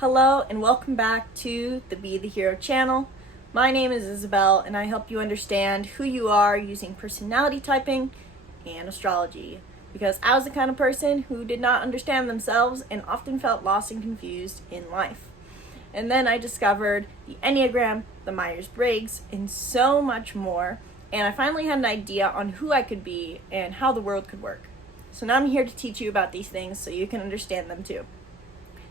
Hello and welcome back to the Be the Hero channel. My name is Isabelle and I help you understand who you are using personality typing and astrology, because I was the kind of person who did not understand themselves and often felt lost and confused in life. And then I discovered the Enneagram, the Myers-Briggs, and so much more, and I finally had an idea on who I could be and how the world could work. So now I'm here to teach you about these things so you can understand them too.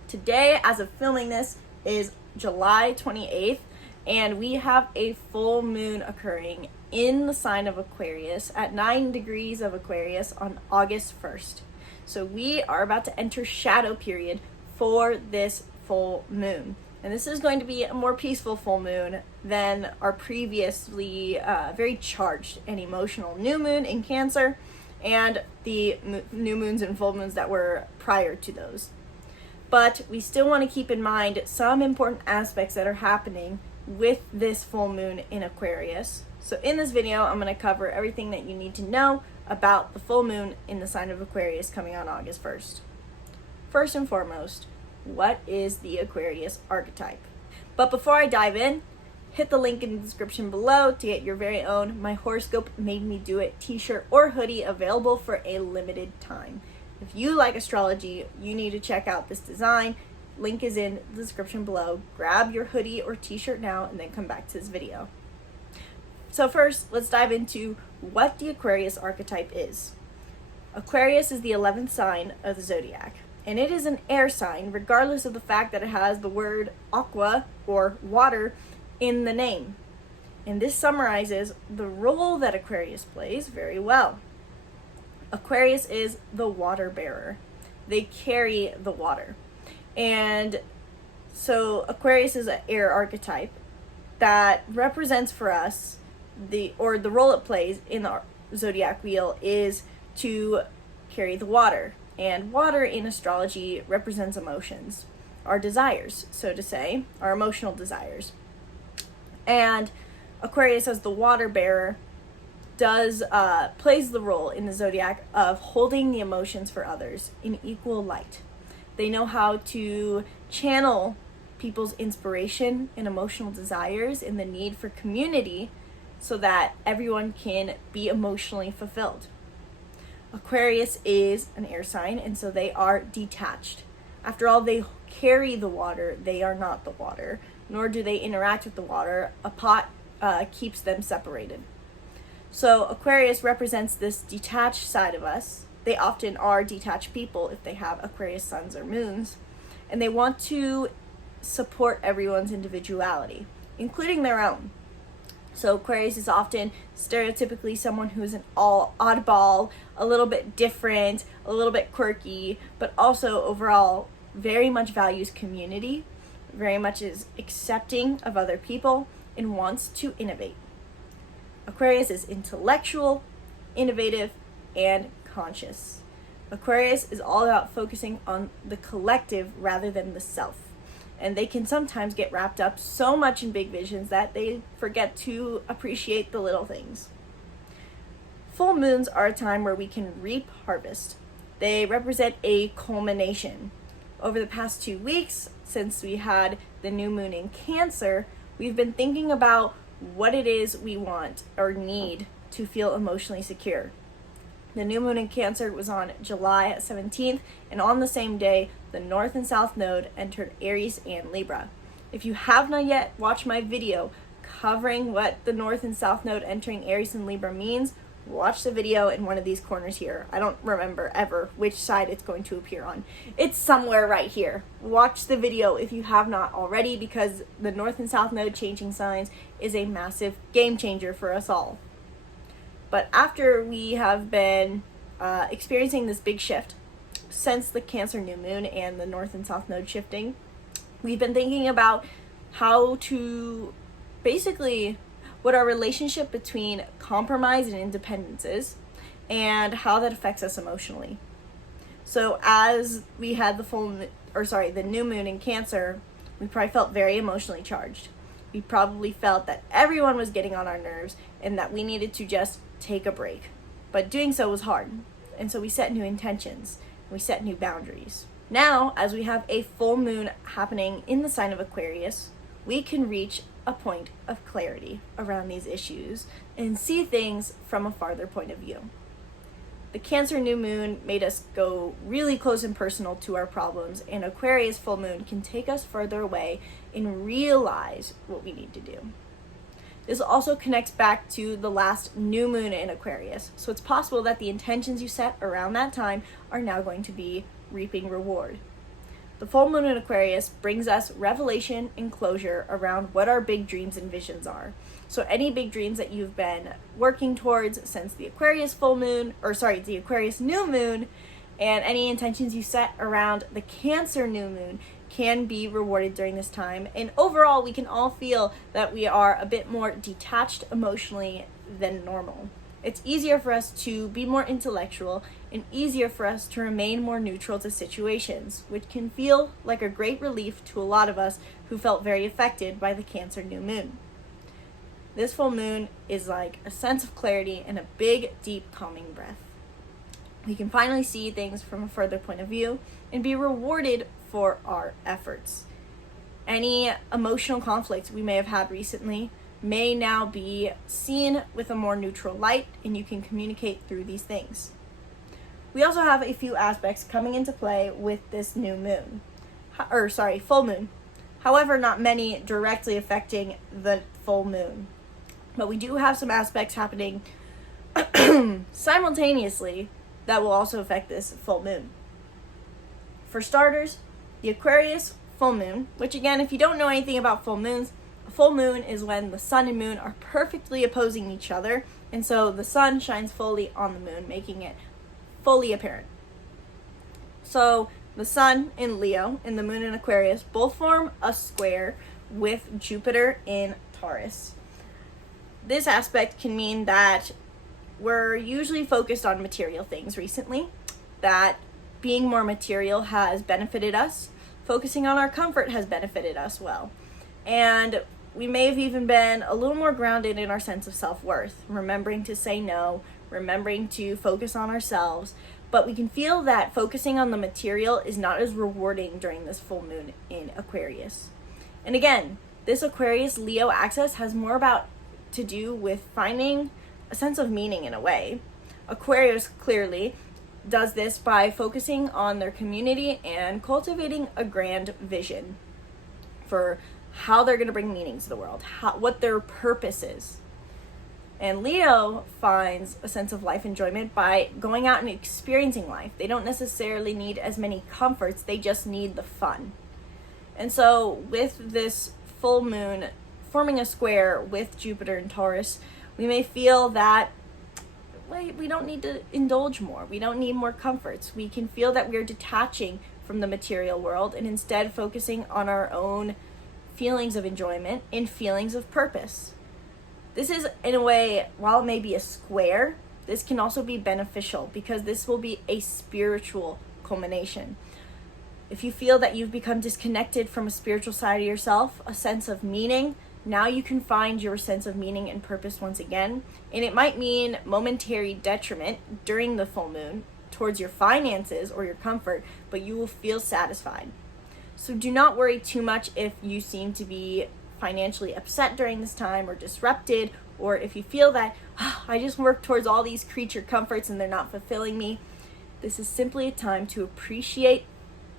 Today, as of filming this, is July 28th, and we have a full moon occurring in the sign of Aquarius at 9 degrees of Aquarius on August 1st. So we are about to enter shadow period for this full moon. And this is going to be a more peaceful full moon than our previously very charged and emotional new moon in Cancer and the new moons and full moons that were prior to those. But we still want to keep in mind some important aspects that are happening with this full moon in Aquarius. So in this video, I'm going to cover everything that you need to know about the full moon in the sign of Aquarius coming on August 1st. First and foremost, what is the Aquarius archetype? But before I dive in, hit the link in the description below to get your very own My Horoscope Made Me Do It t-shirt or hoodie available for a limited time. If you like astrology, you need to check out this design. Link is in the description below. Grab your hoodie or t-shirt now and then come back to this video. So first, let's dive into what the Aquarius archetype is. Aquarius is the 11th sign of the zodiac, and it is an air sign regardless of the fact that it has the word aqua or water in the name. And this summarizes the role that Aquarius plays very well. Aquarius is the water bearer. They carry the water. And so Aquarius is an air archetype that represents for us the role it plays in the zodiac wheel is to carry the water. And water in astrology represents emotions, our desires, so to say, our emotional desires. And Aquarius as the water bearer plays the role in the zodiac of holding the emotions for others in equal light. They know how to channel people's inspiration and emotional desires and the need for community so that everyone can be emotionally fulfilled. Aquarius is an air sign, and so they are detached. After all, they carry the water. They are not the water, nor do they interact with the water. A pot keeps them separated. So Aquarius represents this detached side of us. They often are detached people if they have Aquarius suns or moons, and they want to support everyone's individuality, including their own. So Aquarius is often stereotypically someone who is an oddball, a little bit different, a little bit quirky, but also overall very much values community, very much is accepting of other people, and wants to innovate. Aquarius is intellectual, innovative, and conscious. Aquarius is all about focusing on the collective rather than the self. And they can sometimes get wrapped up so much in big visions that they forget to appreciate the little things. Full moons are a time where we can reap harvest. They represent a culmination. Over the past 2 weeks, since we had the new moon in Cancer, we've been thinking about what it is we want or need to feel emotionally secure. The new moon in Cancer was on July 17th, and on the same day, the North and South node entered Aries and Libra. If you have not yet watched my video covering what the North and South node entering Aries and Libra means, watch the video in one of these corners here. I don't remember ever which side it's going to appear on. It's somewhere right here. Watch the video if you have not already, because the North and South node changing signs is a massive game changer for us all. But after we have been experiencing this big shift since the Cancer new moon and the North and South node shifting, we've been thinking about how to basically what our relationship between compromise and independence is, and how that affects us emotionally. So as we had the new moon in Cancer, we probably felt very emotionally charged. We probably felt that everyone was getting on our nerves and that we needed to just take a break. But doing so was hard. And so we set new intentions. We set new boundaries. Now, as we have a full moon happening in the sign of Aquarius, we can reach a point of clarity around these issues and see things from a farther point of view. The Cancer new moon made us go really close and personal to our problems, and Aquarius full moon can take us further away and realize what we need to do. This also connects back to the last new moon in Aquarius, so it's possible that the intentions you set around that time are now going to be reaping reward. The full moon in Aquarius brings us revelation and closure around what our big dreams and visions are. So any big dreams that you've been working towards since the Aquarius the Aquarius new moon, and any intentions you set around the Cancer new moon can be rewarded during this time. And overall, we can all feel that we are a bit more detached emotionally than normal. It's easier for us to be more intellectual and easier for us to remain more neutral to situations, which can feel like a great relief to a lot of us who felt very affected by the Cancer new moon. This full moon is like a sense of clarity and a big, deep, calming breath. We can finally see things from a further point of view and be rewarded for our efforts. Any emotional conflicts we may have had recently may now be seen with a more neutral light, and you can communicate through these things. We also have a few aspects coming into play with this full moon. However, not many directly affecting the full moon. But we do have some aspects happening simultaneously that will also affect this full moon. For starters, the Aquarius full moon, which again, if you don't know anything about full moons, a full moon is when the sun and moon are perfectly opposing each other, and so the sun shines fully on the moon, making it fully apparent. So the sun in Leo and the moon in Aquarius both form a square with Jupiter in Taurus. This aspect can mean that we're usually focused on material things recently, that being more material has benefited us, focusing on our comfort has benefited us well, and we may have even been a little more grounded in our sense of self-worth, remembering to say no, remembering to focus on ourselves, but we can feel that focusing on the material is not as rewarding during this full moon in Aquarius. And again, this Aquarius Leo axis has more about to do with finding a sense of meaning in a way. Aquarius clearly does this by focusing on their community and cultivating a grand vision for how they're going to bring meaning to the world, what their purpose is. And Leo finds a sense of life enjoyment by going out and experiencing life. They don't necessarily need as many comforts, they just need the fun. And so with this full moon forming a square with Jupiter and Taurus, we may feel that we don't need to indulge more. We don't need more comforts. We can feel that we're detaching from the material world and instead focusing on our own feelings of enjoyment and feelings of purpose. This is, in a way, while it may be a square, this can also be beneficial because this will be a spiritual culmination. If you feel that you've become disconnected from a spiritual side of yourself, a sense of meaning, now you can find your sense of meaning and purpose once again. And it might mean momentary detriment during the full moon towards your finances or your comfort, but you will feel satisfied. So do not worry too much if you seem to be financially upset during this time or disrupted, or if you feel that I just work towards all these creature comforts and they're not fulfilling me. This is simply a time to appreciate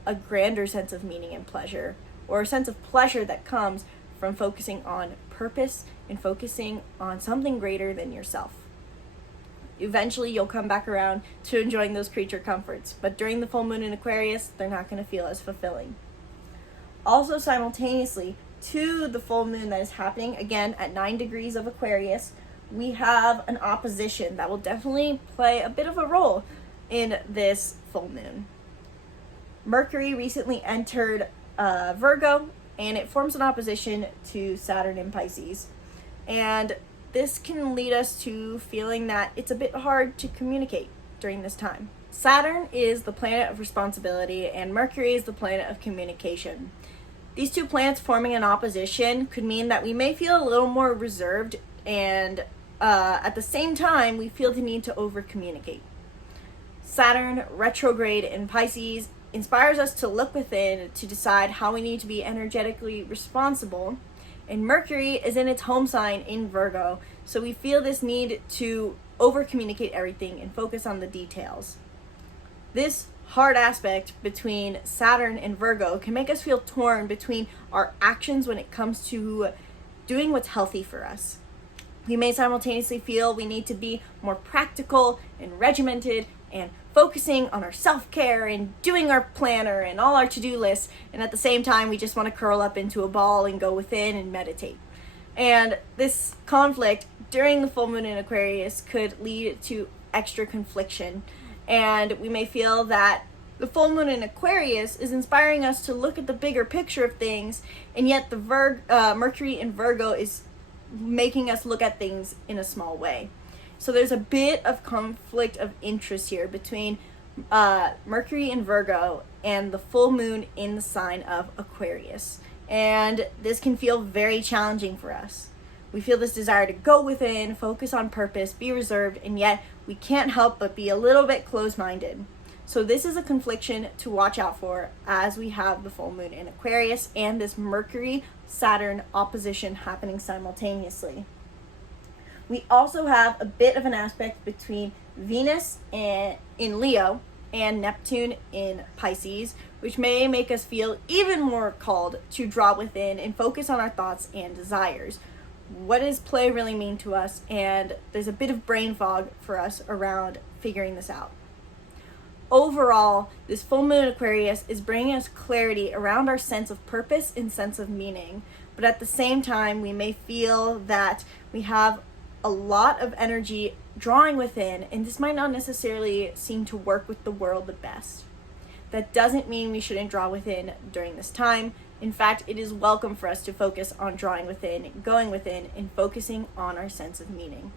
a grander sense of meaning and pleasure, or a sense of pleasure that comes from focusing on purpose and focusing on something greater than yourself. Eventually you'll come back around to enjoying those creature comforts, but during the full moon in Aquarius, they're not going to feel as fulfilling. Also simultaneously to the full moon that is happening, again at 9 degrees of Aquarius, we have an opposition that will definitely play a bit of a role in this full moon. Mercury recently entered Virgo, and it forms an opposition to Saturn in Pisces. And this can lead us to feeling that it's a bit hard to communicate during this time. Saturn is the planet of responsibility, and Mercury is the planet of communication. These two planets forming an opposition could mean that we may feel a little more reserved, and at the same time, we feel the need to over-communicate. Saturn retrograde in Pisces inspires us to look within to decide how we need to be energetically responsible. And Mercury is in its home sign in Virgo, so we feel this need to over-communicate everything and focus on the details. This hard aspect between Saturn and Virgo can make us feel torn between our actions when it comes to doing what's healthy for us. We may simultaneously feel we need to be more practical and regimented and focusing on our self-care and doing our planner and all our to-do lists, and at the same time we just want to curl up into a ball and go within and meditate. And this conflict during the full moon in Aquarius could lead to extra confliction, and we may feel that the full moon in Aquarius is inspiring us to look at the bigger picture of things, and yet the Mercury in Virgo is making us look at things in a small way. So there's a bit of conflict of interest here between Mercury in Virgo and the full moon in the sign of Aquarius. And this can feel very challenging for us. We feel this desire to go within, focus on purpose, be reserved, and yet we can't help but be a little bit closed-minded. So this is a confliction to watch out for as we have the full moon in Aquarius and this Mercury-Saturn opposition happening simultaneously. We also have a bit of an aspect between Venus in Leo and Neptune in Pisces, which may make us feel even more called to draw within and focus on our thoughts and desires. What does play really mean to us? And there's a bit of brain fog for us around figuring this out. Overall, this full moon in Aquarius is bringing us clarity around our sense of purpose and sense of meaning. But at the same time, we may feel that we have a lot of energy drawing within, and this might not necessarily seem to work with the world the best. That doesn't mean we shouldn't draw within during this time. In fact, it is welcome for us to focus on drawing within, going within, and focusing on our sense of meaning.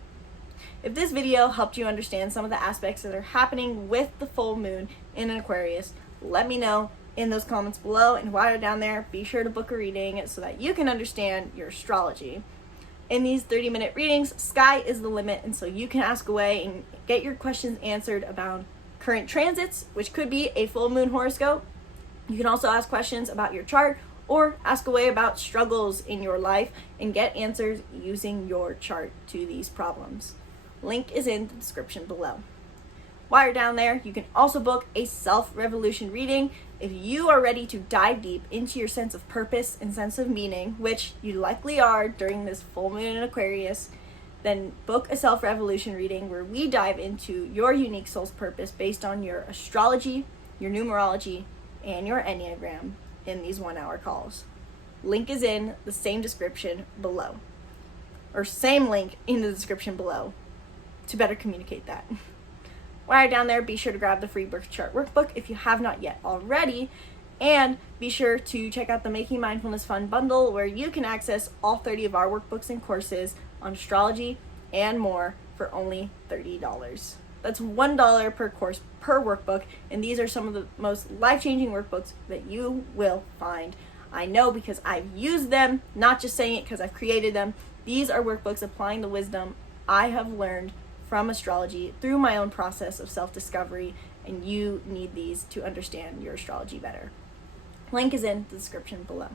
If this video helped you understand some of the aspects that are happening with the full moon in Aquarius, let me know in those comments below, and while you're down there, be sure to book a reading so that you can understand your astrology. In these 30-minute readings, sky is the limit, and so you can ask away and get your questions answered about current transits, which could be a full moon horoscope. You can also ask questions about your chart or ask away about struggles in your life and get answers using your chart to these problems. Link is in the description below. While you're down there, you can also book a self-revolution reading if you are ready to dive deep into your sense of purpose and sense of meaning, which you likely are during this full moon in Aquarius. Then book a self-revolution reading where we dive into your unique soul's purpose based on your astrology, your numerology, and your Enneagram in these 1-hour calls. Link is in the same description below, or same link in the description below to better communicate that. While you're down there, be sure to grab the free birth chart workbook if you have not yet already, and be sure to check out the Making Mindfulness Fun bundle where you can access all 30 of our workbooks and courses on astrology and more for only $30. That's $1 per course per workbook, and these are some of the most life-changing workbooks that you will find. I know because I've used them, not just saying it because I've created them. These are workbooks applying the wisdom I have learned from astrology through my own process of self-discovery, and you need these to understand your astrology better. Link is in the description below.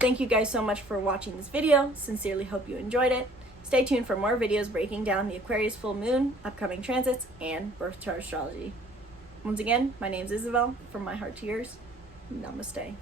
Thank you guys so much for watching this video. Sincerely hope you enjoyed it. Stay tuned for more videos breaking down the Aquarius full moon, upcoming transits, and birth chart astrology. Once again, my name is Isabelle. From my heart to yours, namaste.